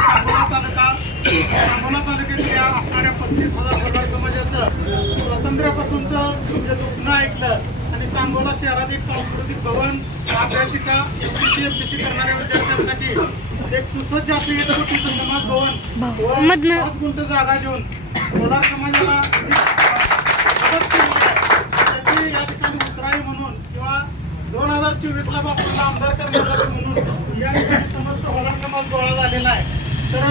सांगोला तालुका सांगोला तालुक्यातल्या असणाऱ्या पस्तीस हजार पगार समाजाचं स्वातंत्र्यापासूनचं जे दुखणं ऐकलं आणि सांगोला शहरात एक सांस्कृतिक भवन अभ्यासिका एमपीसी एमपीसी करणाऱ्या विद्यार्थ्यांसाठी एक सुसज्ज असं एक कोटीचं समाज भवन पाच गुंठ जागा देऊन कोलार समाजाला त्याची या ठिकाणी उतराई म्हणून किंवा दोन हजार चोवीसला बापूला आमदार करण्यासाठी म्हणून या ठिकाणी समस्त होणार समाज गोळा झालेला आहे. तर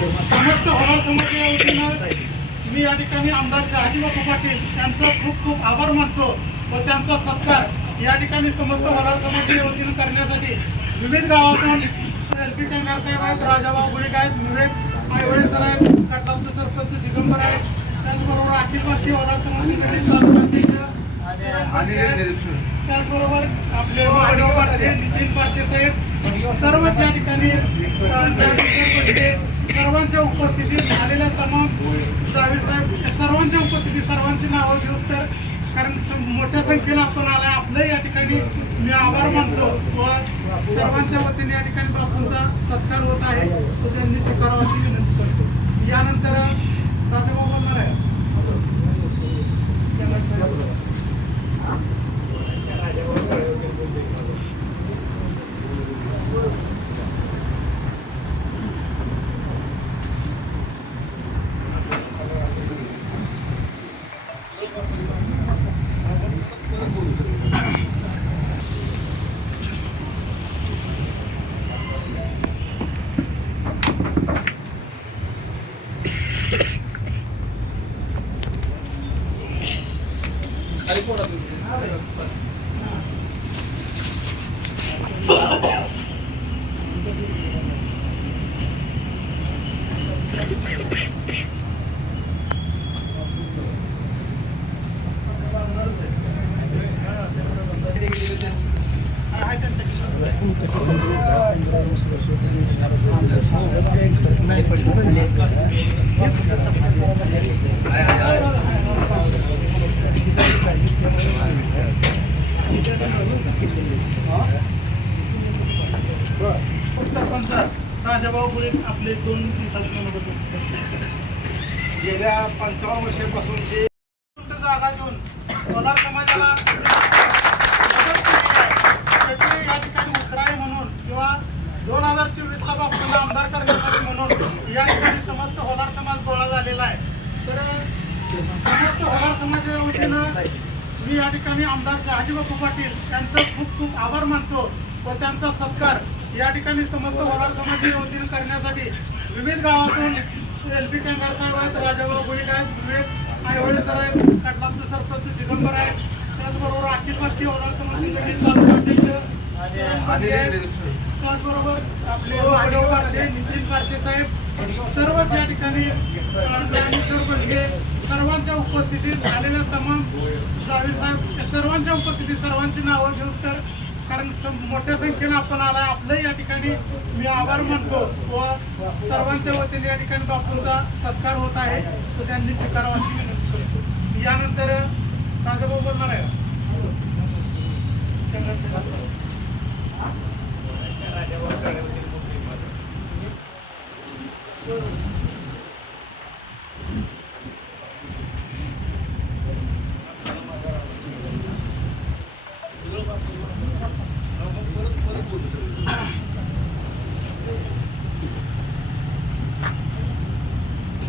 समस्त होलार समाज या वतीनं मी या ठिकाणी आमदार शहाजी बापू पाटील यांचा खूप खूप आभार मानतो व त्यांचा सत्कार या ठिकाणी समस्त होलार समाज या वतीनं करण्यासाठी विविध गावातून एल पी कंगार साहेब आहेत राजाभाऊ गुळिक आहेत विवेक आयवळे सर आहेत कडलांचे सरपंच दिगंबर आहेत. त्याचबरोबर अखिल भारतीय होलार समाजाचे त्याचबरोबर आपले महादेव पारशे नितीन पारशे साहेब सर्वच या ठिकाणी सर्वांच्या उपस्थितीत झालेल्या तमाम जावीर साहेब सर्वांच्या उपस्थितीत सर्वांची नावं घेऊ तर कारण मोठ्या संख्येनं आपण आलाय आपलं या ठिकाणी मी आभार मानतो. व सर्वांच्या वतीने या ठिकाणी बापूंचा सत्कार होत आहे. तो त्यांनी स्वीकारावा अशी विनंती करतो. यानंतर राजाभाऊ बोलणार आहे सरपंच राजाभाऊ गुळे आपले दोन गेल्या पंचावन्न वर्षापासून जे जागा देऊन कोलार समाजाला त्याचे या ठिकाणी उतराई म्हणून किंवा दोन हजार चोवीसला बाबतीला बापूला आमदार करण्यासाठी म्हणून या ठिकाणी समस्त होलार समाज गोळा झालेला आहे तर समस्त होलार समाजाच्या वतीनं मी या ठिकाणी आमदार शहाजी बापू पाटील यांचा खूप खूप आभार मानतो व त्यांचा सत्कार या ठिकाणी समस्त वडार समाजाच्या वतीनं करण्यासाठी विविध गावातून एल पी कंगार साहेब आहेत राजाभाऊ गुळीक आहेत विवेक आयवळे सर आहेत कडलांचे सरपंच दिगंबर आहेत. त्याचबरोबर अखिल भारतीय वडार समाजाचे तालुका अध्यक्ष त्याचबरोबर आपले माधव पारशे नितीन पारशे साहेब सर्वच या ठिकाणी सर्वांच्या उपस्थितीत झालेल्या तमाम जावीर साहेब सर्वांच्या उपस्थितीत सर्वांची नावं घेऊन तर कारण मोठ्या संख्येनं आपण आलाय आपलं या ठिकाणी मी आभार मानतो. व सर्वांच्या वतीने या ठिकाणी बापूंचा सत्कार होत आहे. तो त्यांनी स्वीकारावा अशी विनंती करतो. यानंतर राजाभाऊ बोलणार आहे.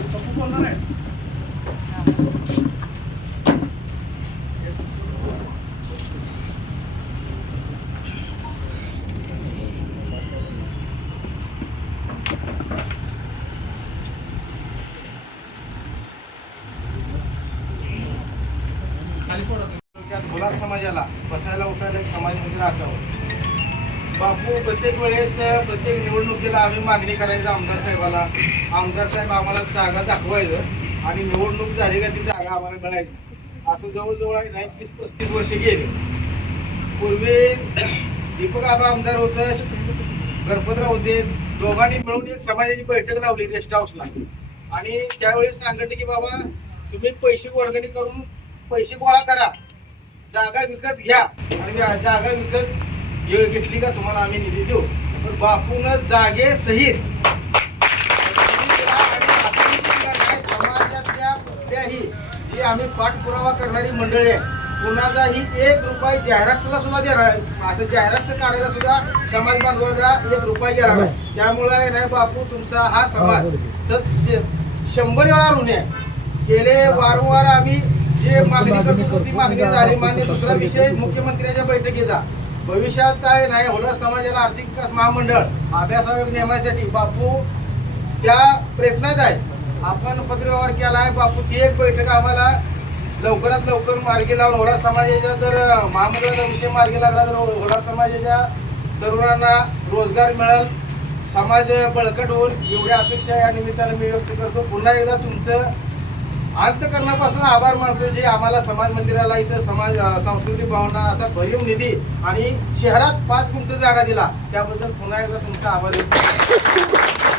राजाभाऊ बोलणार आहे तालुक्यात भोलार समाजाला बसायला उठायला एक समाज मंदिर असावं. बापू प्रत्येक वेळेस प्रत्येक निवडणुकीला आम्ही मागणी करायचं आमदार साहेबाला. आमदार साहेब आम्हाला जागा दाखवायचं आणि निवडणूक झाली का ती जागा आम्हाला मिळायचं असं जवळजवळ आहे नाही तीस पस्तीस वर्ष गेले. पूर्वी दीपक आबा आमदार होतं गणपतराव होते. दोघांनी मिळून एक समाजाची बैठक लावली गेस्ट हाऊसला. आणि त्यावेळेस सांगितलं की बाबा तुम्ही पैसे वर्गणी करून पैसे गोळा करा. जागा विकत घ्या. आणि जागा विकत घेतली का तुम्हाला आम्ही निधी देऊ. पण बापून जागे जी आम्ही पाठपुरावा करणारी मंडळी आहे. कुणाचाही एक रुपये जाहिरातला सुद्धा देणार आहे. असं जाहिरात काढायला सुद्धा समाज बांधवाचा एक रुपये गेला आहे त्यामुळे नाही बापू तुमचा हा समाज सत शंभर वेळा ऋण आहे. गेले वारंवार आम्ही जे मागणी करतो ती मागणी झाली. मान्य दुसरा विषय मुख्यमंत्र्यांच्या बैठकीचा. भविष्यात काय नाही होणार समाजाला आर्थिक विकास महामंडळ. अभ्यासायोग नेमण्यासाठी बापू त्या प्रयत्नात आहे. आपण पत्रव्यवहार केला आहे बापू ती एक बैठक आम्हाला लवकरात लवकर मार्गी लावून होणार समाजाच्या जर महामंडळाचा विषय मार्गी लागला तर होणार समाजाच्या तरुणांना रोजगार मिळेल. समाज बळकट होईल. एवढ्या अपेक्षा या निमित्तानं मी व्यक्त करतो. पुन्हा एकदा तुमचं अंतकरणापासून आभार मानतो जे आम्हाला समाज मंदिराला इथं समाज सांस्कृतिक भावना असा भरीव निधी आणि शहरात पाच गुंठ जागा दिला. त्याबद्दल पुन्हा एकदा तुमचा आभार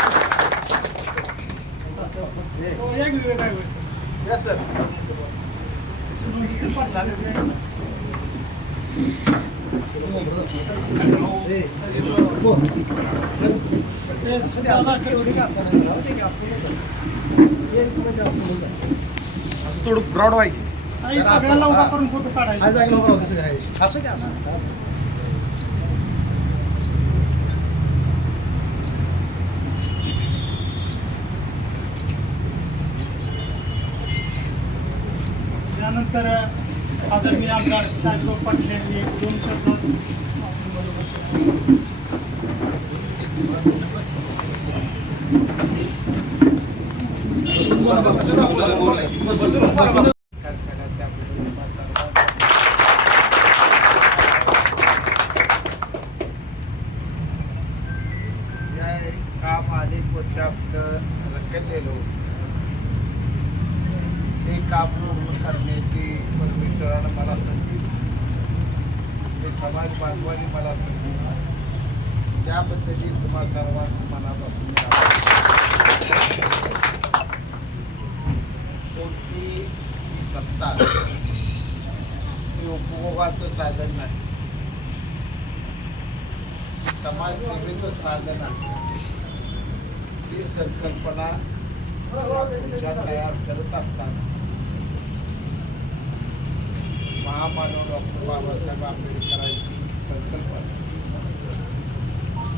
Yes, sir. असं थोडं ब्रॉड व्हायचं आई सगळ्यांना उभा करून फोटो काढायचा असं द्या असं त्यानंतर आदरणीय आमदार शाहजीभाऊ पाटील यांनी एक समाज बांधवांनी मला संधी दिली. त्याबद्दल तुम्हा सर्वांचं मनापासून कोणती ही सत्ता ही उपभोगाचं साधन नाही. समाजसेवेचं साधन आहे. ही संकल्पना तयार करत असताना महामानव डॉक्टर बाबासाहेब आंबेडकरांची संकल्पना.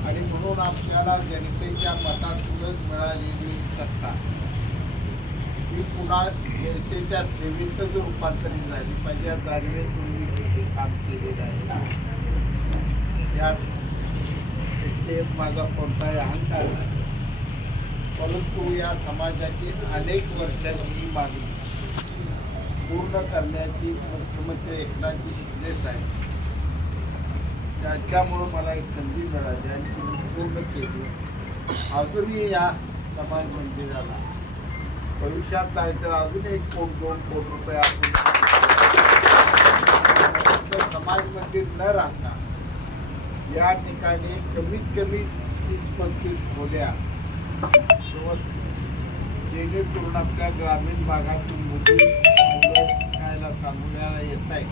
आणि म्हणून आपल्याला जनतेच्या मतातूनच मिळालेली सत्ता. ही पुन्हा जनतेच्या सेवेतच रूपांतरित झाली पाहिजे. या जाणीवेतून मी हे काम केलेलं आहे यात ते माझा कोणताही अहंकार नाही. परंतु या समाजाची अनेक वर्षाची ही मागणी पूर्ण करण्याची मुख्यमंत्री एकनाथजी शिंदे साहेब. त्याच्यामुळं मला एक संधी मिळाली आणि ती मी पूर्ण केली. अजूनही या समाज मंदिराला. भविष्यात नाही तर अजून एक कोट दोन कोट रुपये आपण समाज मंदिर न राहता या ठिकाणी कमीत कमी तीस पंचवीस खोल्या व्यवस्थित जेणेकरून आपल्या ग्रामीण भागातून मुली मुलं शिकायला सांगण्याला येत आहेत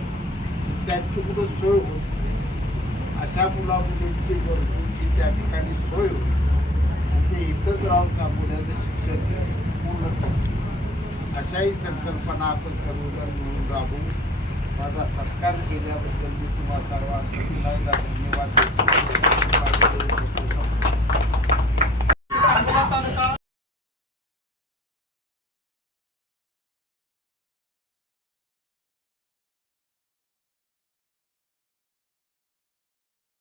त्यांची कुठं सोय होत अशा मुलामुलींची गरजूंची त्या ठिकाणी सोय होईल आणि ते म्हणजे इथंच राहून सांगण्याचं शिक्षण पूर्ण करतो अशाही संकल्पना आपण सर्वजण मिळून राबवू माझा सत्कार केल्याबद्दल मी तुम्हा सर्वांना धन्यवाद. देतो.